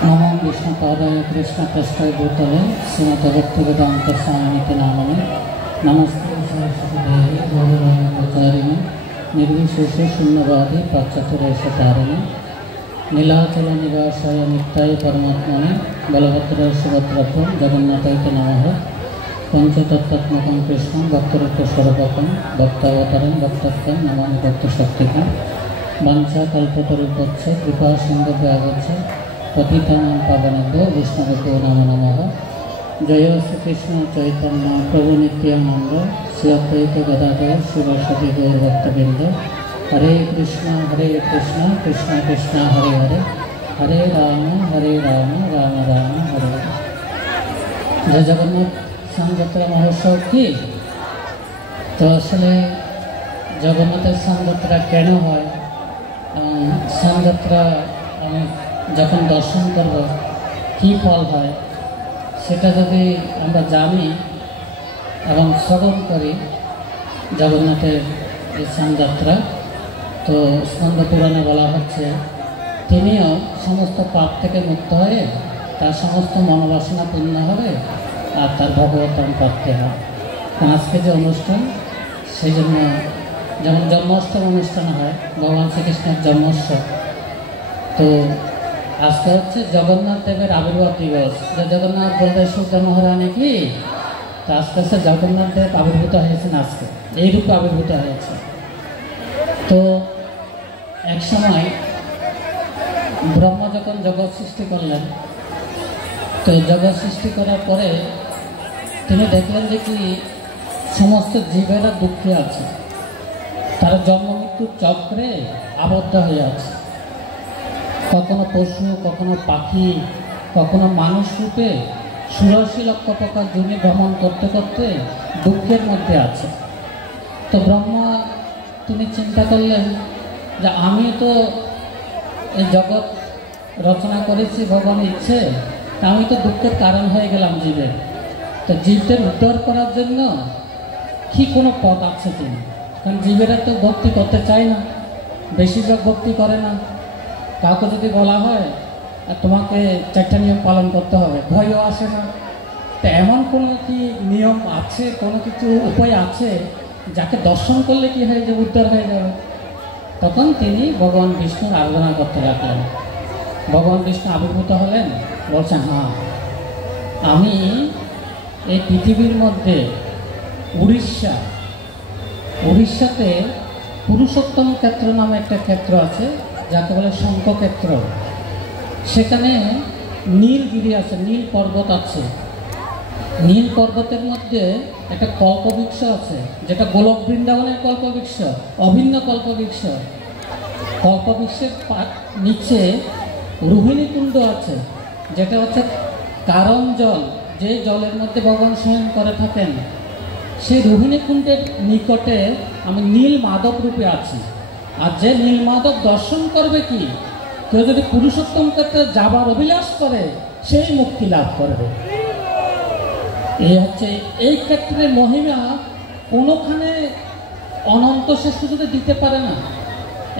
नमो विष्णुपादाय कृष्णपृष्ठाय भूतले श्रीमते भक्तिवेदांत स्वामिनिति नामने नमस्ते सरस्वती देवी गौरवाचारिणे निर्विशेष शून्यवादी पाश्चात्यदेशतारिणे नीलाचल निवासाय नित्याय परमात्मने बलभद्र सुभद्रभ्यो जगन्नाथाय नमः पंचतत्त्वात्मकं कृष्णं भक्तरूपस्वरूपकं भक्तावतारं भक्तत्वं नमामि भक्तशक्तिकं वंशाकल्पतरुभ्यश्च कृपा सिन्धुभ्यश्च पतितानां पावनेभ्यो वैष्णवेभ्यो नमो नमः। जय श्री कृष्ण चैतन्य प्रभु नित्यानंद श्री अद्वैत गदाधर शिवासादि गौरभक्तवृंद। हरे कृष्ण कृष्ण कृष्ण हरे हरे हरे राम राम राम हरे हरे। जय जगन्नाथ सांगयात्रा महोत्सव की। तो आसले जगन्नाथेर सांगयात्रा केन हय सांगयात्रा যখন দর্শন করব কী ফল হয় সেটা যদি আমরা জানি এবং শ্রবণ করি জগন্নাথের এই স্নানযাত্রা, তো স্কন্দ পুরাণে বলা হচ্ছে তিনিও সমস্ত পাপ থেকে মুক্ত হয়ে তার সমস্ত মনোবাসনা পূর্ণ হবে আর তার ভগবতাম প্রাপ্তি হয়। আজকে যে অনুষ্ঠান সেই জন্য যেমন জন্মাষ্টমী অনুষ্ঠান হয় ভগবান শ্রীকৃষ্ণের জন্মোৎসব, তো আজকে হচ্ছে জগন্নাথ দেবের আবির্ভাব দিবস। জগন্নাথ বলদেব সুভদ্রা মহারানী কি, তো আস্তে আস্তে জগন্নাথ দেব আবির্ভূত হয়েছেন, আজকে এই রূপে আবির্ভূত হয়েছে। তো এক সময় ব্রহ্মা যখন জগৎ সৃষ্টি করলেন, তো জগৎ সৃষ্টি করার পরে তিনি দেখলেন যে কি সমস্ত জীবেরা দুঃখে আছে, তারা জন্ম মৃত্যুর চক্রে আবদ্ধ হয়ে আছে। কখনো পশু, কখনো পাখি, কখনো মানুষ রূপে ৮৬ লক্ষ প্রকার জমি ভ্রমণ করতে করতে দুঃখের মধ্যে আছে। তো ব্রহ্মা তিনি চিন্তা করলেন যে আমি তো এই জগৎ রচনা করেছি ভগবানের ইচ্ছে, তা আমি তো দুঃখের কারণ হয়ে গেলাম জীবের। তো জীবদের উদ্ধার করার জন্য কি কোনো পথ আছে তিনি? কারণ জীবেরা তো ভক্তি করতে চায় না, বেশিরভাগ ভক্তি করে না। কাউকে যদি বলা হয় তোমাকে ৪টা নিয়ম পালন করতে হবে, ভয়ও আসে না। তো এমন কোনো কি নিয়ম আছে, কোনো কিছু উপায় আছে যাকে দর্শন করলে কি হয় যে উদ্ধার হয়ে যাবে? তখন তিনি ভগবান বিষ্ণুর আরাধনা করতে লাগলেন। ভগবান বিষ্ণু আবির্ভূত হলেন, বলছেন হ্যাঁ আমি এই পৃথিবীর মধ্যে উড়িষ্যাতে পুরুষোত্তম ক্ষেত্র নামে একটা ক্ষেত্র আছে যাকে বলে শঙ্খক্ষেত্র। সেখানে নীলগিরি আছে, নীল পর্বত আছে। নীল পর্বতের মধ্যে একটা কল্পবৃক্ষ আছে, যেটা গোলক বৃন্দাবনের কল্পবৃক্ষ, অভিন্ন কল্পবৃক্ষ। কল্পবৃক্ষের নিচে রোহিণী কুণ্ড আছে, যেটা হচ্ছে কারণ জল, যে জলের মধ্যে ভগবান শয়ন করে থাকেন। সেই রোহিণী কুণ্ডের নিকটে আমি নীল মাধব রূপে আছি। আর যে নীলমাধব দর্শন করবে কি, কেউ যদি পুরুষোত্তম ক্ষেত্রে যাবার অভিলাষ করে সেই মুক্তি লাভ করবে। এই হচ্ছে এই ক্ষেত্রে মহিমা কোনোখানে অনন্ত শ্রেষ্ঠ যদি দিতে পারে না।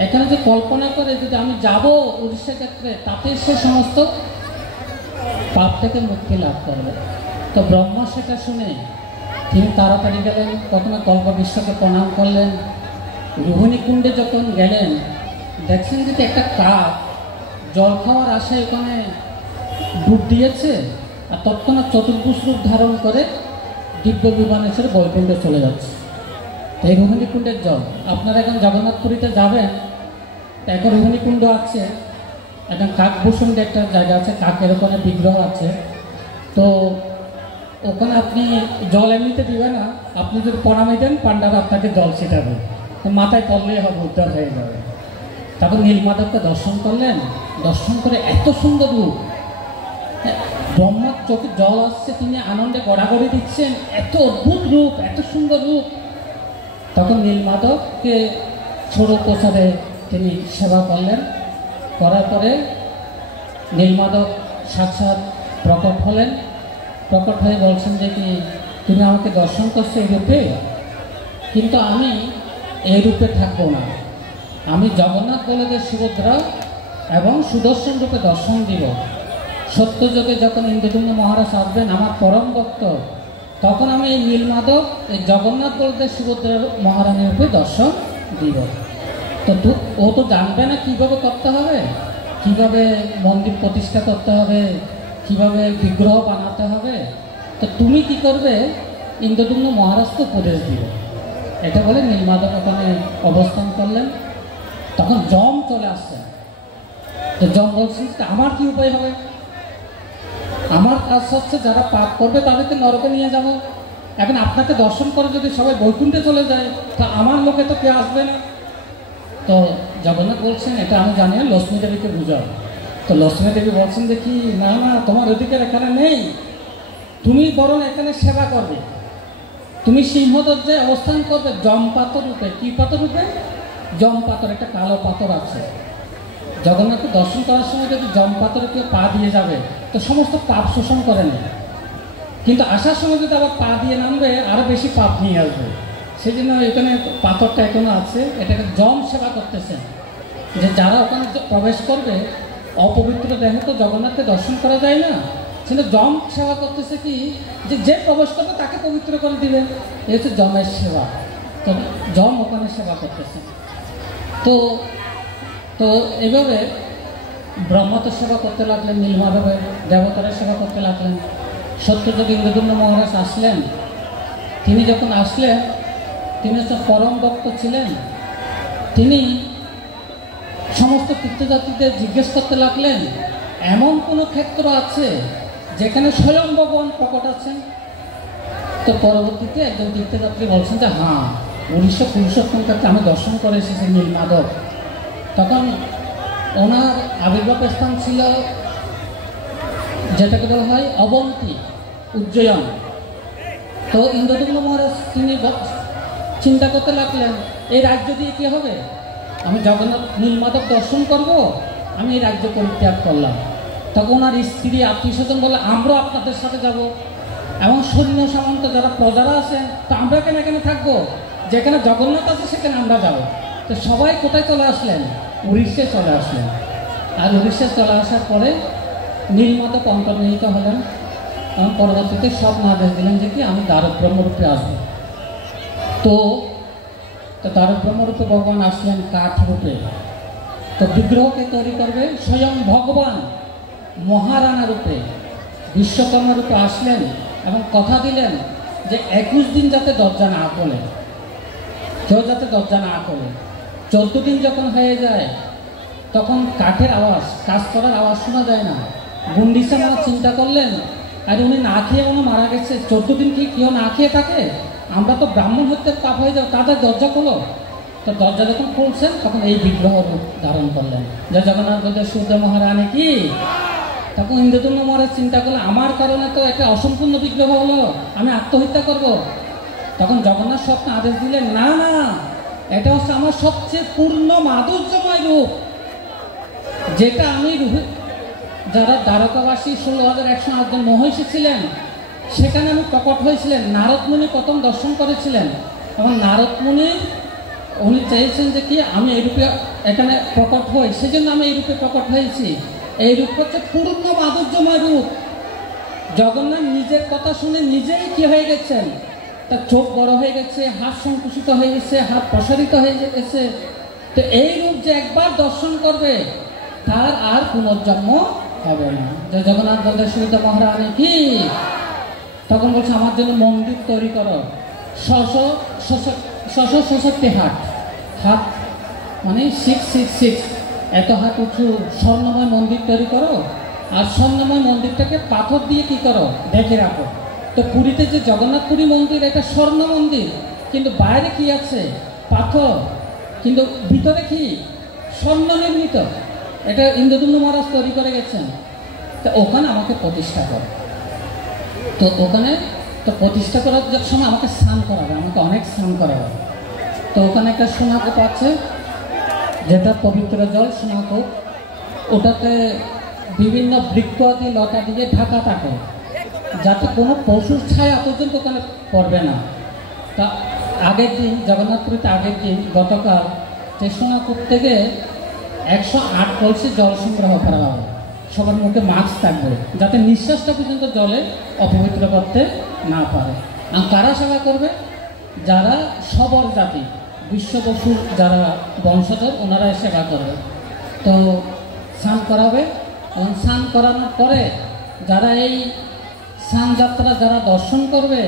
এখানে যে কল্পনা করে যদি আমি যাব উড়িষ্যা ক্ষেত্রে, তাতে সে সমস্ত পাপ থেকে মুক্তি লাভ করবে। তো ব্রহ্মা সেটা শুনে তিনি তাড়াতাড়ি গেলেন, প্রথমে কল্পবৃক্ষকে প্রণাম করলেন। রোহিণী কুণ্ডে যখন গেলেন, দেখছেন যে একটা কাক জল খাওয়ার আশায় ওখানে ডুব দিয়েছে, আর তৎক্ষণাৎ চতুর্ভুজ রূপ ধারণ করে দিব্য বিমানে ছেড়ে বৈকুণ্ঠে চলে যাচ্ছে। এই রোহিণী কুণ্ডের জল, আপনারা এখন জগন্নাথপুরীতে যাবেন, এখন রোহিণী কুণ্ড আছে, এখন কাকভূষণ একটা জায়গা আছে, কাকের ওখানে বিগ্রহ আছে। তো ওখানে আপনি জল এমনিতে দিবেন না, আপনি যদি প্রণামী দেন পাণ্ডারা আপনাকে জল ছিটাবে, মাথায় পড়লেই হবে, উদ্ধার হয়ে যাবে। তারপর নীলমাধবকে দর্শন করলেন, দর্শন করে এত সুন্দর রূপ, ব্রহ্মার চোখে জল আসছে, তিনি আনন্দে গড়াগড়ি দিচ্ছেন, এত অদ্ভুত রূপ, এত সুন্দর রূপ। তখন নীলমাধবকে ছোড়ো প্রসাদে তিনি সেবা করলেন। করার পরে নীলমাধব সাক্ষাৎ প্রকট হলেন। প্রকট হয়ে বলছেন যে কি তুমি আমাকে দর্শন করছো এই রূপে, কিন্তু আমি এই রূপে থাকবো না, আমি জগন্নাথ বলদেব সুভদ্রা এবং সুদর্শন রূপে দর্শন দিব। সত্যযুগে যখন ইন্দ্রদুম্ন মহারাজ আসবেন আমার পরম ভক্ত, তখন আমি এই নীলমাধব এই জগন্নাথ বলদেব সুভদ্রার মহারানীর রূপে দর্শন দিব। তো ও তো জানবে না কীভাবে করতে হবে, কিভাবে মন্দির প্রতিষ্ঠা করতে হবে, কিভাবে বিগ্রহ বানাতে হবে। তো তুমি কি করবে, ইন্দ্রদুম্ন মহারাজকে উপদেশ দিবে। এটা বলে নীলমাধব ওখানে অবস্থান করলেন। তখন যম চলে আসছেন। তো যম বলছেন আমার কি উপায় হবে, আমার কাজ হচ্ছে যারা পাপ করবে তাদেরকে নরকে নিয়ে যাব। এখন আপনাকে দর্শন করে যদি সবাই বৈকুণ্ঠে চলে যায়, তা আমার লোকে তো কেউ আসবে না। তো জগন্নাথ বলছেন এটা আমি জানি, লক্ষ্মী দেবীকে বুঝাও। তো লক্ষ্মী দেবী বলছেন যে কি, না না, তোমার অধিকার এখানে নেই, তুমি বরং এখানে সেবা করবে, তুমি সিংহদর্জে অবস্থান করবে জম পাথর রূপে। কি পাথর রূপে? জম পাথর, একটা কালো পাথর আছে। জগন্নাথকে দর্শন করার সময় যদি জম পাথরে কেউ পা দিয়ে যাবে তো সমস্ত পাপ শোষণ করে নেয়, কিন্তু আসার সময় যদি আবার পা দিয়ে নামবে আরও বেশি পাপ নিয়ে আসবে। সেই জন্য এখানে পাথরটা এখনো আছে, এটাকে জম সেবা করতেছেন, যে যারা ওখানে প্রবেশ করবে অপবিত্র দেহে তো জগন্নাথকে দর্শন করা যায় না, কিন্তু জম সেবা করতেছে কি, যে প্রবেশ করবে তাকে পবিত্র করে দিবে। এই হচ্ছে জমের সেবা। তো জম ওখানে সেবা করতেছে। তো তো এভাবে ব্রহ্মা তো সেবা করতে লাগলেন, নীলমাধবের দেবতারা সেবা করতে লাগলেন। সত্যযুগে ইন্দ্রদুম্ন মহারাজ আসলেন। তিনি যখন আসলেন, তিনি হচ্ছে পরম ভক্ত ছিলেন। তিনি সমস্ত তীর্থযাত্রীদের জিজ্ঞেস করতে লাগলেন এমন কোনো ক্ষেত্র আছে যেখানে স্বয়ং ভগবান প্রকট আছেন। তো পরবর্তীতে একজন তীর্থযাত্রী বলছেন যে হ্যাঁ, উড়িষ্যা পুরুষোত্তম ক্ষেত্রে আমি দর্শন করে এসেছি নীলমাধব। তখন ওনার আবির্ভাব স্থান ছিল যেটাকে বলা হয় অবন্তী, উজ্জয়ন। তো ইন্দ্রদুম্ন মহারাজ তিনি চিন্তা করতে লাগলেন এই রাজ্য দিয়ে কী হবে, আমি জগন্নাথ নীলমাধব দর্শন করব, আমি এই রাজ্য পরিত্যাগ করলাম। তখন ওনার স্ত্রী আত্মীয় স্বজন বলে আমরাও আপনাদের সাথে যাব, এমন সৈন্য সামন্ত যারা প্রজারা আছেন, তো আমরা কেন এখানে থাকবো, যেখানে জগন্নাথ আছে সেখানে আমরা যাব। তো সবাই কোথায় চলে আসলেন, উড়িষ্যায় চলে আসলেন। আর উড়িষ্যায় চলে আসার পরে নীলমাধব অন্তর্নিহিত হলেন এবং পরবর্তীতে স্বপ্ন আদেশ দিলেন যে কি আমি দ্বারব্রহ্মরূপে আসবো। তো দ্বারব্রহ্মরূপে ভগবান আসলেন কাঠ রূপে। তো বিগ্রহকে তৈরি করবে স্বয়ং ভগবান মহারানা রূপে, বিশ্বকর্মা রূপে আসলেন এবং কথা দিলেন যে 21 দিন যাতে দরজা না খোলে, কেউ যাতে দরজা না খোলে। 14 দিন যখন হয়ে যায় তখন কাঠের আওয়াজ, কাজ করার আওয়াজ শোনা যায় না। গুন্ডিসা মারা চিন্তা করলেন আর উনি না খেয়ে উনি মারা গেছে, 14 দিন কি কেউ না খেয়ে থাকে, আমরা তো ব্রাহ্মণ হত্যা পাপ হয়ে যাও, তাদের দরজা খোলো। তো দরজা যখন খুলছেন তখন এই বিগ্রহ রূপ ধারণ করলেন যে জগন্নাথ বলতে সূর্য মহারানী কি। তখন ইন্দ্রদুম্ন মহারাজ চিন্তা করলেন আমার কারণে তো একটা অসম্পূর্ণ বিগ্রহ হলো, আমি আত্মহত্যা করব। তখন জগন্নাথ স্বপ্ন আদেশ দিলেন না না, এটা হচ্ছে আমার সবচেয়ে পূর্ণ মাধুর্যময় রূপ, যেটা আমি যারা দ্বারকাবাসী 16,108 জন মহিষী ছিলেন সেখানে আমি প্রকট হয়েছিলেন। নারদ মুনি প্রথম দর্শন করেছিলেন এবং নারদ মুনি উনি চেয়েছেন যে কি আমি এই রূপে এখানে প্রকট হই, সেজন্য আমি এই রূপে প্রকট হয়েছি। এই রূপ হচ্ছে পূর্ণ মাধুর্যময় রূপ। জগন্নাথ নিজের কথা শুনে নিজেই কি হয়ে গেছেন, তার চোখ বড় হয়ে গেছে, হাত সংকুচিত হয়ে গেছে, হাত প্রসারিত হয়ে গেছে। তো এই রূপ যে একবার দর্শন করবে তার আর পুনর্জন্ম হবে না। যে জগন্নাথ বলতে সূর্য মহারানী কি, তখন বলছে আমার জন্য মন্দির তৈরি করো, 666 হাত, হাত মানে 666, এত হাত উঁচু স্বর্ণময় মন্দির তৈরি করো, আর স্বর্ণময় মন্দিরটাকে পাথর দিয়ে কি করো ঢেকে রাখো। তো পুরীতে যে জগন্নাথ পুরী মন্দির এটা স্বর্ণ মন্দির, কিন্তু বাইরে কি আছে পাথর, কিন্তু ভিতরে কি স্বর্ণ নির্মিত। এটা ইন্দ্রদুম্ন মহারাজ তৈরি করে গেছেন। তো ওখানে আমাকে প্রতিষ্ঠা করে, তো ওখানে তো প্রতিষ্ঠা করার সময় আমাকে স্নান করাবে, আমাকে অনেক স্নান করাবে। তো ওখানে একটা সোনাকূপ আছে যেটা পবিত্র জল, সোনাকূপ, ওটাতে বিভিন্ন বৃক্ষাদি লতা দিয়ে ঢাকা থাকে যাতে কোনো পশুর ছায়া পর্যন্ত ওখানে পড়বে না। তা আগের দিন জগন্নাথপুরীতে আগের দিন গতকাল যে সোনাকূপ থেকে 108 কলসি জল সংগ্রহ করা হবে। সবার মুখে মাস্ক থাকবে, যাতে নিঃশ্বাসটা পর্যন্ত জলে অপবিত্র করতে না পারে। আর কারা সেবা করবে? যারা সবর জাতি, বিশ্ববসুর যারা বংশধর, ওনারাই সেবা করবে। তো স্নান করাবে, এবং স্নান করানোর পরে যারা এই স্নানযাত্রা যারা দর্শন করবে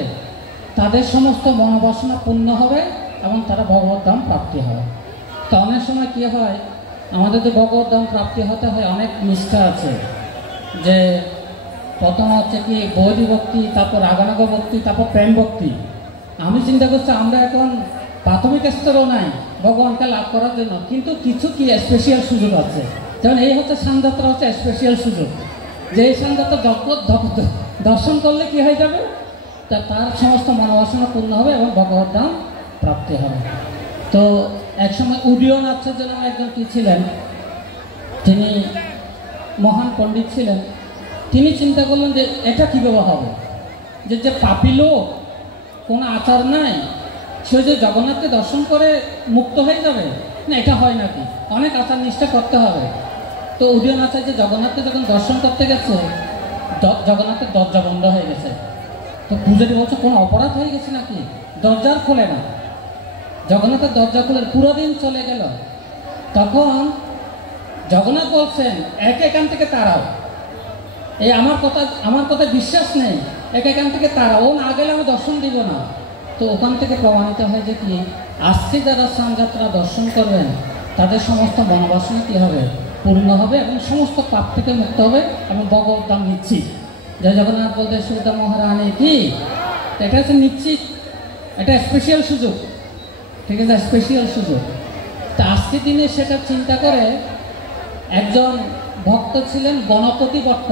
তাদের সমস্ত মনোবাসনা পূর্ণ হবে এবং তারা ভগবত ধাম প্রাপ্তি হবে। তো অনেক সময় কী হয়, আমাদের যে ভগবত ধাম প্রাপ্তি হতে হয় অনেক নিষ্ঠা আছে, যে প্রথম হচ্ছে কি বৈদিক ভক্তি, তারপর রাগানুগ ভক্তি, তারপর প্রেম ভক্তি। আমি চিন্তা করছি আমরা এখন প্রাথমিক স্তরেও নাই ভগবানকে লাভ করার জন্য, কিন্তু কিছু কি স্পেশাল সুযোগ আছে। যেমন এই হচ্ছে স্নানযাত্রা, হচ্ছে স্পেশাল সুযোগ, যে এই স্নানযাত্রা দর্শন করলে কি হয়ে যাবে, তার সমস্ত মনোবাসনা পূর্ণ হবে এবং ভগবত ধাম প্রাপ্তি হবে। তো একসময় উদয়ন আচার্য নামে একজন কি ছিলেন, তিনি মহান পণ্ডিত ছিলেন। তিনি চিন্তা করলেন যে এটা কীভাবে হবে, যে পাপী লোক, কোনো আচার নাই, সে যে জগন্নাথকে দর্শন করে মুক্ত হয়ে যাবে না, এটা হয় নাকি, অনেক আচার নিষ্ঠা করতে হবে। তো উদয়ন আচার্য জগন্নাথকে যখন দর্শন করতে গেছে, জগন্নাথের দরজা বন্ধ হয়ে গেছে। তো পূজারী বলছে কোনো অপরাধ হয়ে গেছে নাকি, দরজার খোলে না। জগন্নাথের দরজা খুলে পুরো দিন চলে গেল। তখন জগন্নাথ বলছেন একে এখান থেকে তাড়াও, এই আমার কথা বিশ্বাস নেই, একে এখান থেকে তাড়াও, ও না গেলে আমি দর্শন দিব না। তো ওখান থেকে প্রমাণিত হয় যে কি আজকে যারা স্নানযাত্রা দর্শন করবেন তাদের সমস্ত মনোবাসনা কী হবে, পূর্ণ হবে এবং সমস্ত পাপ থেকে মুক্ত হবে এবং ভগবত ধাম নিশ্চিত। জয় জগন্নাথ বলতে সুবিধা মহারানী কি, এটা হচ্ছে নিশ্চিত, এটা স্পেশাল সুযোগ, ঠিক আছে, স্পেশাল সুযোগ। তা আজকে দিনে সেটা চিন্তা করে একজন ভক্ত ছিলেন গণপতি ভট্ট,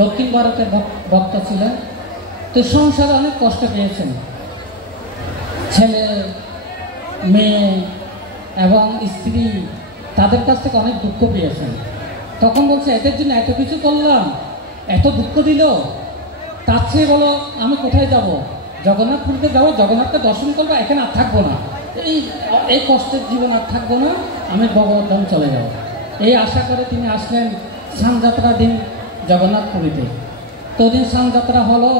দক্ষিণ ভারতের ভক্ত ছিলেন। তো সংসারে অনেক কষ্ট পেয়েছেন, ছেলে মেয়ে এবং স্ত্রী, তাদের কাছ থেকে অনেক দুঃখ পেয়েছেন। তখন বলছে এদের জন্য এত কিছু করলাম, এত দুঃখ দিল, তার চেয়ে বলো আমি কোথায় যাব, জগন্নাথপুরীতে যাবো, জগন্নাথকে দর্শন করবো, এখানে আর থাকবো না, এই কষ্টের জীবন আর থাকবো না, আমি ভগবত ধাম চলে যাব। এই আশা করে তিনি আসলেন স্নানযাত্রা দিন জগন্নাথপুরীতে। তো ওদিন স্নানযাত্রা হলো,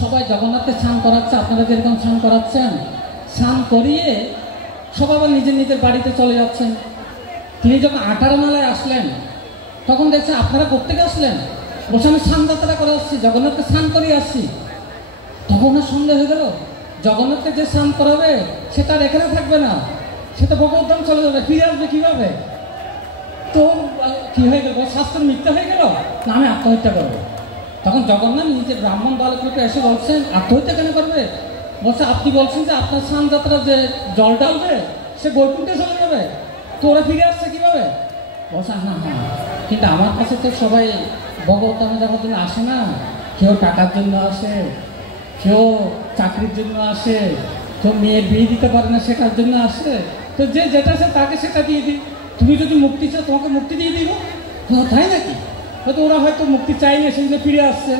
সবাই জগন্নাথকে স্নান করাচ্ছে, আপনারা যেরকম স্নান করাচ্ছেন, স্নান করিয়ে সবাই আবার নিজের নিজের বাড়িতে চলে যাচ্ছেন। তিনি যখন 18 মেলায় আসলেন তখন দেখছেন আপনারা প্রত্যেকে আসলেন, বলছে আমি স্নানযাত্রা করে আসছি, জগন্নাথকে স্নান করিয়ে আসছি। তখন ওনার সন্দেহ হয়ে গেল, জগন্নাথকে যে স্নান করাবে সে তার এখানে থাকবে না, সে তো ভগবত ধাম চলে যাবে, ফিরে আসবে কীভাবে? তো কী হয়ে গেল, শাস্ত্র মিথ্যা হয়ে গেল না, আমি আত্মহত্যা করবো। তখন জগন্নাথ নিজের ব্রাহ্মণ বালকরূপে এসে বলছেন আত্মহত্যা কেন করবে? বলছে আপনি বলছেন যে আপনার স্নানযাত্রা যে জল ডালবে সে বৈকুণ্ঠে চলে যাবে, তো ওরা ফিরে আসছে কীভাবে? বলছে হ্যাঁ হ্যাঁ, কিন্তু আমার কাছে তো সবাই ভগবত ধামে যাওয়ার জন্য আসে না, কেউ টাকার জন্য আসে, কেউ চাকরির জন্য আসে, কেউ মেয়ের বিয়ে দিতে পারে না সেটার জন্য আসে। তো যে যেটা আছে তাকে সেটা দিয়ে দিই, তুমি যদি মুক্তি চাও তোমাকে মুক্তি দিয়ে দিব, তাই নাকি? হয়তো ওরা হয়তো মুক্তি চাই না, সেগুলো ফিরে আসছে।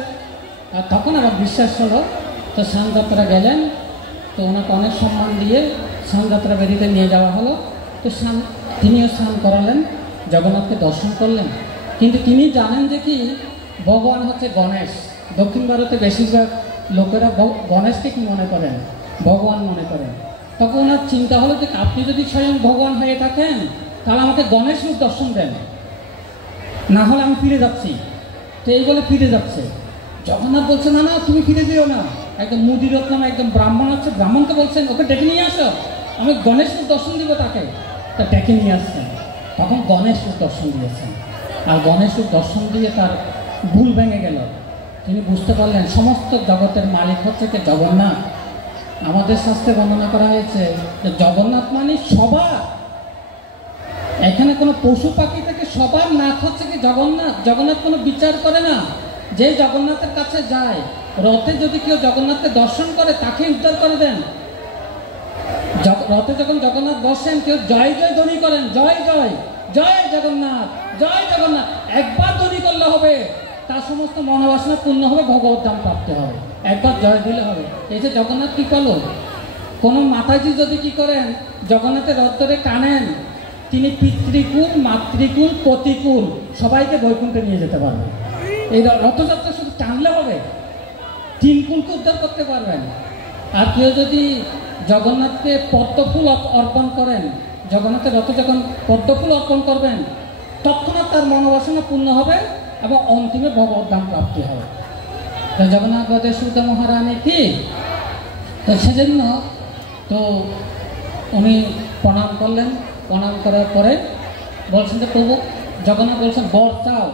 আর তখন আবার বিশ্বাস হলো। তো স্নানযাত্রা গেলেন, তো ওনাকে অনেক সম্মান দিয়ে স্নানযাত্রা বেদিতে নিয়ে যাওয়া হলো। তো তিনিও স্নান করালেন, জগন্নাথকে দর্শন করলেন। কিন্তু তিনি জানেন যে কি ভগবান হচ্ছে গণেশ। দক্ষিণ ভারতে বেশিরভাগ লোকেরা গণেশকে কি মনে করেন, ভগবান মনে করেন। তখন ওনার চিন্তা হলো যে আপনি যদি স্বয়ং ভগবান হয়ে থাকেন তাহলে আমাকে গণেশ রূপ দর্শন দেন, না হলে আমি ফিরে যাচ্ছি। তো এই বলে ফিরে যাচ্ছে। জগন্নাথ বলছে না না তুমি ফিরে যেও না, একদম মুদিরত্ন নামে একদম ব্রাহ্মণ আছে, ব্রাহ্মণকে বলছেন ওকে ডেকে নিয়ে আসো, আমি গণেশ রূপ দর্শন দিব তাকে। তা ডেকে নিয়ে আসছেন, তখন গণেশ রূপ দর্শন দিয়েছেন। আর গণেশ রূপ দর্শন দিয়ে তার ভুল ভেঙে গেল। তিনি বুঝতে পারলেন সমস্ত জগতের মালিক হচ্ছে কে, জগন্নাথ। আমাদের শাস্ত্রে বর্ণনা করা হয়েছে যে জগন্নাথ মানে সবার, এখানে কোনো পশু পাখি থেকে সবার নাথ হচ্ছে কি জগন্নাথ। জগন্নাথ কোনো বিচার করে না, যে জগন্নাথের কাছে যায়, রথে যদি কেউ জগন্নাথকে দর্শন করে তাকে উদ্ধার করে দেন। রথে যখন জগন্নাথ বসেন কেউ জয় জয় ধ্বনি করেন, জয় জয় জয় জগন্নাথ, জয় জগন্নাথ, একবার ধ্বনি করলে হবে, তার সমস্ত মনোবাসনা পূর্ণ হবে, ভগবত ধাম প্রাপ্ত হবে, একবার জয় দিলে হবে। এই যে জগন্নাথ কি করলো, কোনো মাতাজি যদি কি করেন জগন্নাথের রথ ধরে টানেন, তিনি পিতৃকুল, মাতৃকুল, প্রতিকুল সবাইকে বৈকুণ্ঠে নিয়ে যেতে পারবেন। এই রথযাত্রা শুধু টানলে হবে, তিন কুলকে উদ্ধার করতে পারবেন। আর কেউ যদি জগন্নাথকে পদ্মফুল অর্পণ করেন, জগন্নাথের রথে যখন পদ্মফুল অর্পণ করবেন, তৎক্ষণাৎ তার মনোবাসনা পূর্ণ হবে এবং অন্তিমে ভগবদ্ধাম প্রাপ্তি হবে। জগন্নাথ বলতে সুত মহারানী কি, তো সেজন্য তো উনি প্রণাম করলেন। প্রণাম করার পরে বলছেন যে প্রভু, জগন্নাথ বলছেন বর চাও,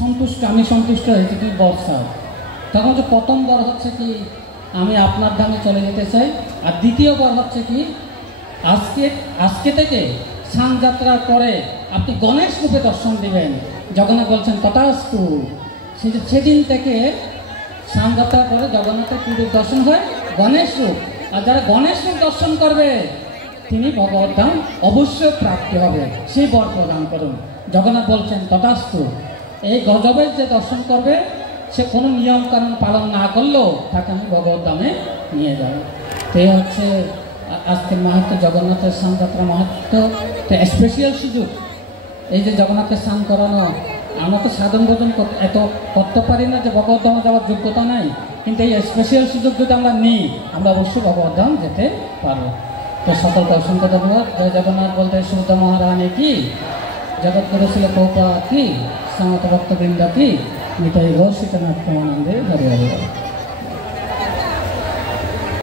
সন্তুষ্ট, আমি সন্তুষ্ট হয়েছি, তুমি বর চাও। তখন যে প্রথম বর হচ্ছে কি, আমি আপনার ধামে চলে যেতে চাই। আর দ্বিতীয় বর হচ্ছে কি, আজকে থেকে স্নানযাত্রার পরে আপনি গণেশ রূপে দর্শন দিবেন। জগন্নাথ বলছেন তথাস্তু। সেদিন থেকে স্নানযাত্রার পরে জগন্নাথের কি রূপ দর্শন হয়? গণেশ রূপ। আর যারা গণেশ রূপ দর্শন করবে তিনি ভগবদ্ধাম অবশ্যই প্রাপ্তি হবে, সেই বর প্রদান করুন। জগন্নাথ বলছেন তথাস্তু। এই গজবের যে দর্শন করবে সে কোনো নিয়মকানুন পালন না করলেও তাকে আমি ভগবদ্ধামে নিয়ে যাব। তো এই হচ্ছে আজকের মাহাত্ম্য, জগন্নাথের স্নানযাত্রা মাহাত্ম্য। তো স্পেশাল সুযোগ এই যে জগন্নাথের স্নান করানো। আমরা তো সাধন ভোজন এত করতে পারি না যে ভগবদ্ধামে যাওয়ার যোগ্যতা নাই, কিন্তু এই স্পেশাল সুযোগ যদি আমরা নিই, আমরা অবশ্যই ভগবদ্ধাম যেতে পারবো। তো সকলকে অসংখ্য ধন্যবাদ। জয় জগন্নাথ বলতে সুত মহারানী কি, জগৎগুরু ছিল প্রভুপাদ কি, সমস্ত ভক্তবৃন্দ কি, নিতাই গৌর সীতানাথ প্রেমানন্দে হরে হরে।